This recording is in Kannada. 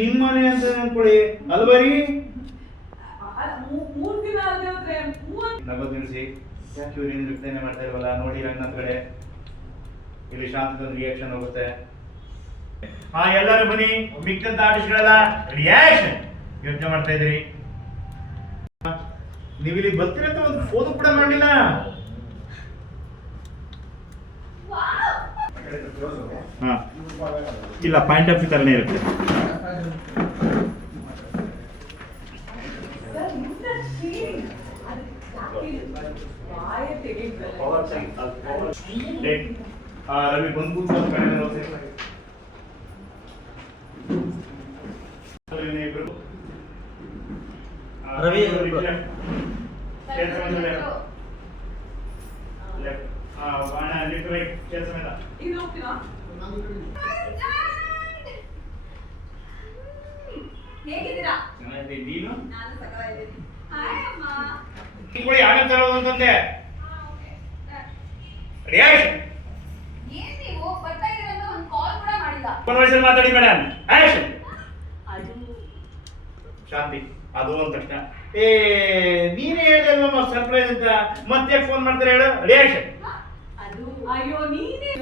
ನಿಮ್ಮನೆ ಅಂತ ಅನ್ಕೊಳ್ಳಿ ಅಲ್ವರಿ. 3 ದಿನ ಆದ್ರೆ ನಗದು ನಿಲ್ಸಿ. ಯಾಕೆ ಇವ್ರೇನು ರಿಪ್ಲೈನೇ ಮಾಡ್ತಾ ಇಲ್ವಲ್ಲ ನೋಡಿ ನನ್ನ ಕಡೆ. ಇಲ್ಲಿ ಶಾಂತದ ರಿಯಾಕ್ಷನ್ ಹೋಗುತ್ತೆ. ಹಾ ಎಲ್ಲರೂ ಬನ್ನಿ. ಮಿಕ್ಕಂತ ಆರ್ಟಿಸ್ಟ್ಗಳೆಲ್ಲ ರಿಯಾಕ್ಷನ್ ಯೋಚನೆ ಮಾಡ್ತಾ ಇದ್ರಿ. ನೀವು ಇಲ್ಲಿ ಬರ್ತೀರಂತ ಒಂದು ಫೋನ್ ಕೂಡ ಮಾಡಲಿಲ್ಲ. ಹಾ ಇಲ್ಲ ಪಾಯಿಂಟ್ ಆಫ್ ವ್ಯೂ ತರನೇ ಇರುತ್ತೆ. ರವಿ ಬಂದು ಕೂತ್ಕೊಂಡು ರವಿ ಹೇಗಿದ್ದೀರಾ? ನೀನು ನಾನು ಸಕಲಾಗಿದ್ದೀನಿ. ಹಾಯ್ ಅಮ್ಮ. ಆನಂದ್ ತರೋದು ಅಂತಂದೆ. ರಿಯಾಕ್ಷನ್ ಏನ್ ನೀವು ಬರ್ತಾ ಇದ್ದೀರಾ ಅಂತ ಒಂದು ಕಾಲ್ ಕೂಡ ಮಾಡಿಲ್ಲ. ಫೋನ್ ವಾಯ್ಸಲ್ಲಿ ಮಾತಾಡಿ ಮೇಡಮ್. ಆಕ್ಷನ್. ಅದು ಶಾಂತಿ ಅದು ಅಂದ ತಕ್ಷಣ ನೀನೇ ಹೇಳಿಲ್ವಮ್ಮ ಸರ್ಪ್ರೈಸ್ ಅಂತ ಮತ್ತೆ ಫೋನ್ ಮಾಡ್ತಾರೆ ಹೇಳು. ರಿಯಾಕ್ಷನ್. ಅದು ಅಯ್ಯೋ ನೀನೇ